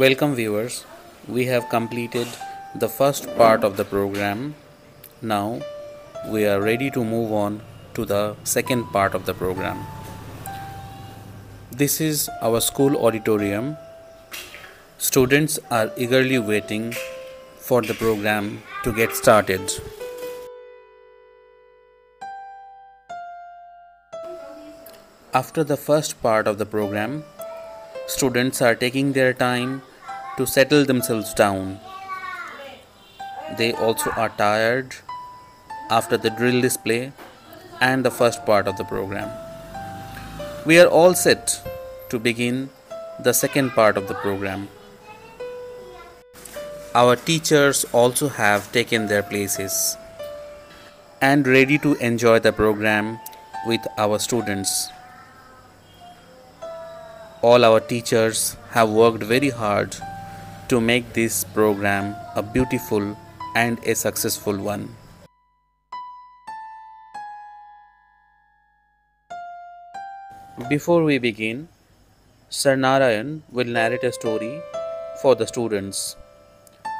Welcome, viewers. We have completed the first part of the program. Now we are ready to move on to the second part of the program. This is our school auditorium. Students are eagerly waiting for the program to get started. After the first part of the program, students are taking their time to settle themselves down. They also are tired after the drill display and the first part of the program. We are all set to begin the second part of the program. Our teachers also have taken their places and ready to enjoy the program with our students. All our teachers have worked very hard to make this program a beautiful and a successful one. Before we begin, Sir Narayan will narrate a story for the students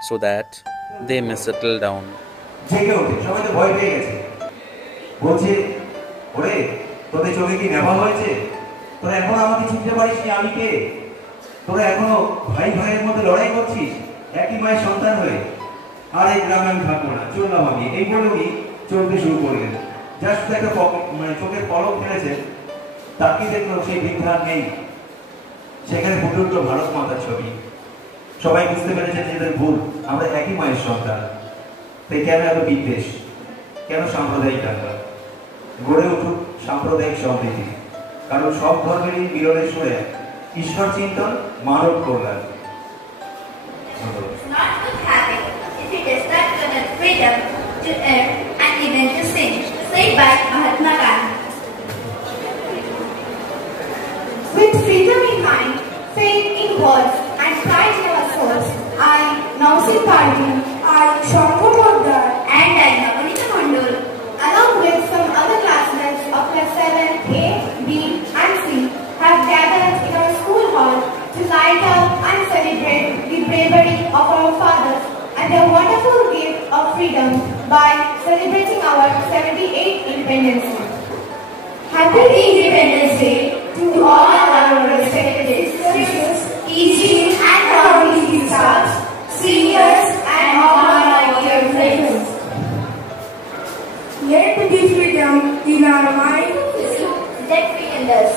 so that they may settle down. জেগে ওঠে, সবাই তো ভয় পেয়ে গেছে। বলছে, ওরে তোদের চোখে কি নেভা হয়েছে? তোরা এখন আমাকে চিনতে পারিসনি আমি কে? তোরা এখনো ভাই ভাইয়ের মধ্যে লড়াই করছিস একই মায়ের সন্তান হয়ে। আর এই গ্রামে আমি থাকবো না, চললাম আমি। এই বলে উনি চলতে শুরু করলেন। জাস্ট একটা চোখের পলক ফেলেছে, তাকিয়ে দেখলো সেই বৃদ্ধা নেই। সেখানে ফুটে উঠলো ভারত মাতার ছবি। সবাই বুঝতে পেরেছে যে এদের ভুল, আমরা একই মায়ের সন্তান। তাই কেন এত বিদ্বেষ, কেন সাম্প্রদায়িক দাঙ্গা? গড়ে উঠুক সাম্প্রদায়িক সম্প্রীতি, কারণ সব ধর্মেরই মিলনের সুরে ঈশ্বর চিন্তন, মানব কল্যাণ। With freedom in mind, faith in words, and pride in our souls, I, Nausi Party, I, Shankar Poddar, and I, Navanita Mandal, along with some other classmates of class 7A, B, and C, have gathered in our school hall to light up and celebrate the bravery of our fathers and their wonderful gift of freedom by celebrating our 78th Independence Day. Happy Independence Day to all our respected sisters, EG and our EG staff, seniors, and all my dear friends. Let there be freedom in our mind That freedom does.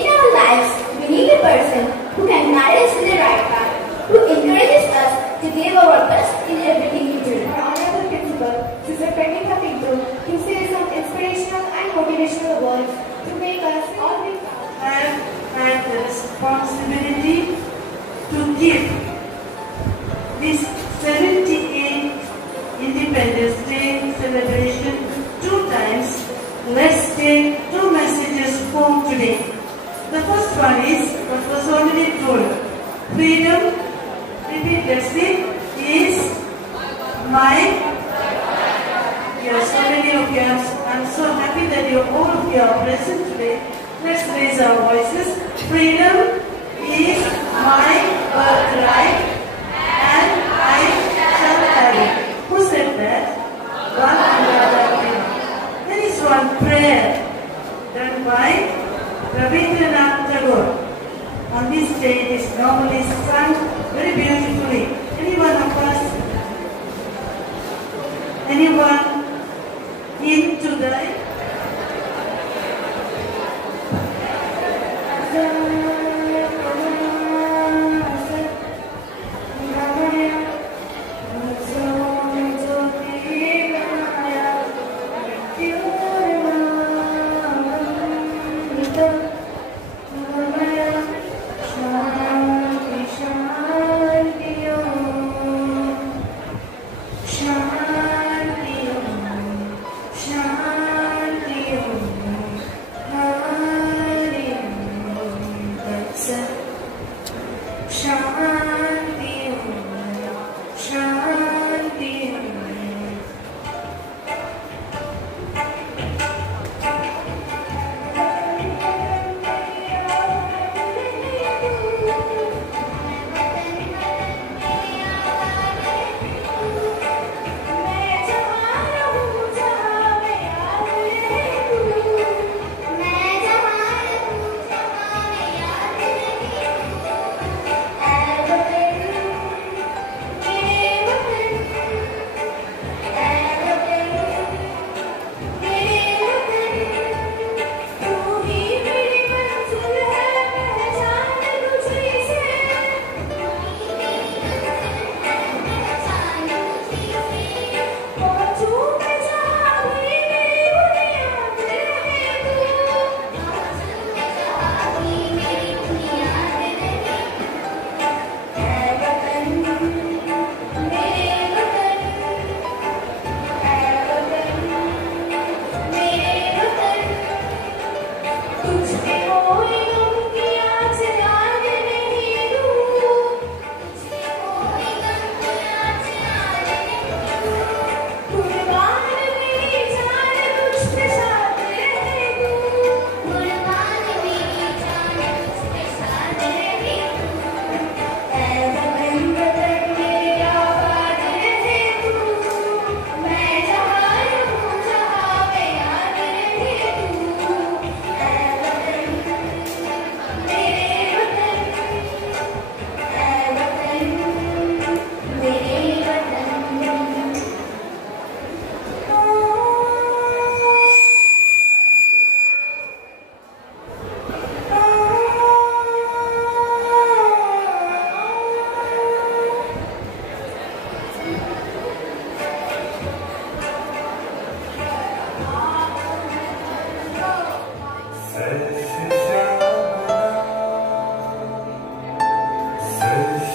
In our lives, we need a person who can guide us in the right path, who encourages us to give our best in everything we do. Our honorable principal, Sister Pratibha Pinto, to say some inspirational and motivational words to make us all be proud. have had the responsibility to give this 78th Independence Day celebration 2 times. Let's take 2 messages home today. The first one is what was already told. Freedom, repeat, let's see, is my. Yes, so many of you. I'm so happy that all of you are present today. Let's raise our voices. Freedom is my birthright and I shall have it. Who said that? One another. There is one prayer done by Rabindranath Tagore. On this day it is normally sung very beautifully. Anyone of us? Anyone into the Shanti,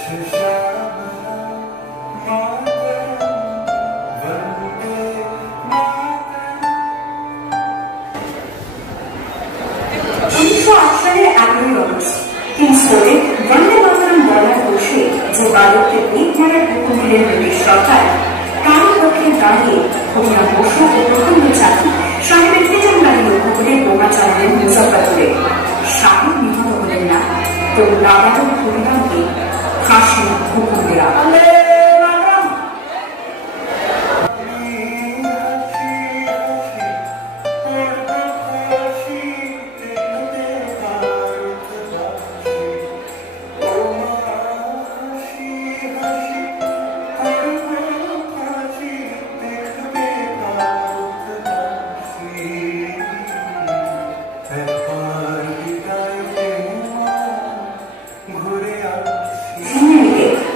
কিংসফোর্ডে বন্দে মাতরম বলার বসে যে বালককে মিটমারার হুকুম দিলেন British সরকার, তার পক্ষে দাঁড়িয়ে কন্যা বসু ও প্রফুল্ল চাকী সাহেবের পেছন গাড়ি লক্ষ্য করে বোমা চালালেন মুজফ্ফরপুরে। সাহেব নিহত হলেন না, তো নাবালক পরিবারকে ফাঁসির হুকুম দেওয়া।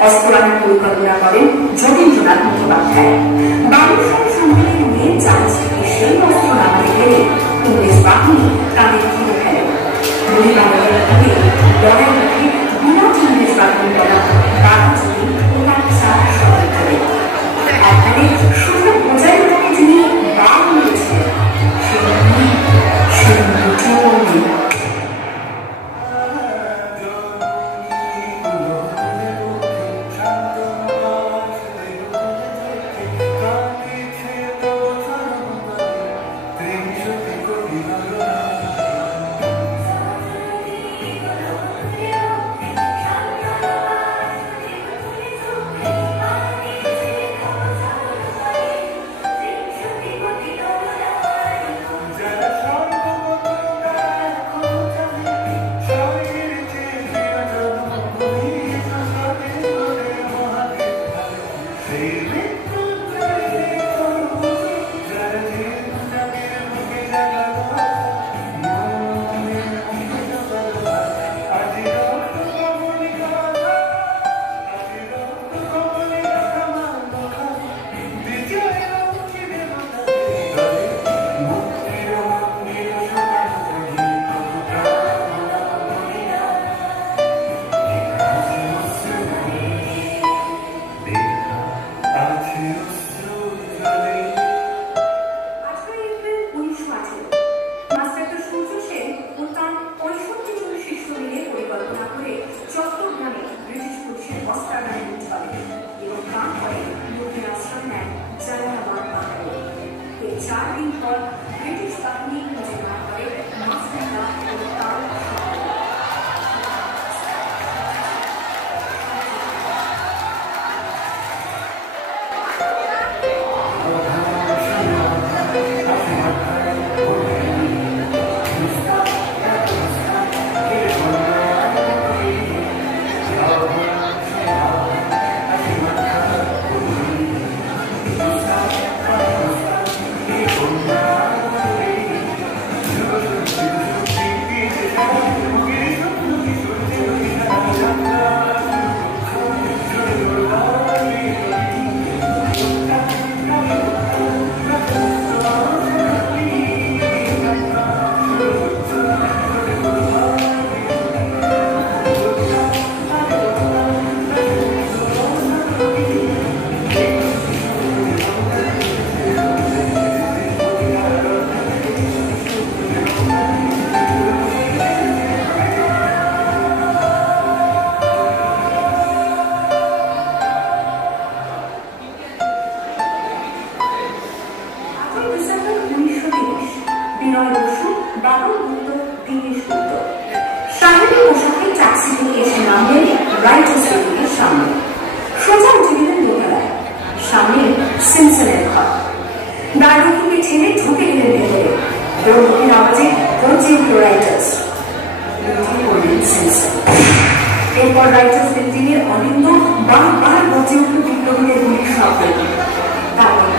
অস্ত্রায়নের পরিকল্পনা করেন যতীন্দ্রনাথ মুখোপাধ্যায়। 12 সাল সম্মেলনে মে 40 থেকে সেই অস্ত্র নামাতে গেলে ইংরেজ বাহিনী তাদের ঘিরে ফেলে। মুড়িবাঙ্গালের হাতে লড়াই মুখে বিরাট ইংরেজ বাহিনী বলা বাঘাজনী ও তার 4 সহযোগী। একবারে শুধু বোঝাই লোকে যিনি বাঘ মেরেছিলেন সেই মুঠোও নেই।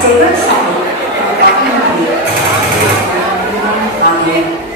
Table shadow and a document here.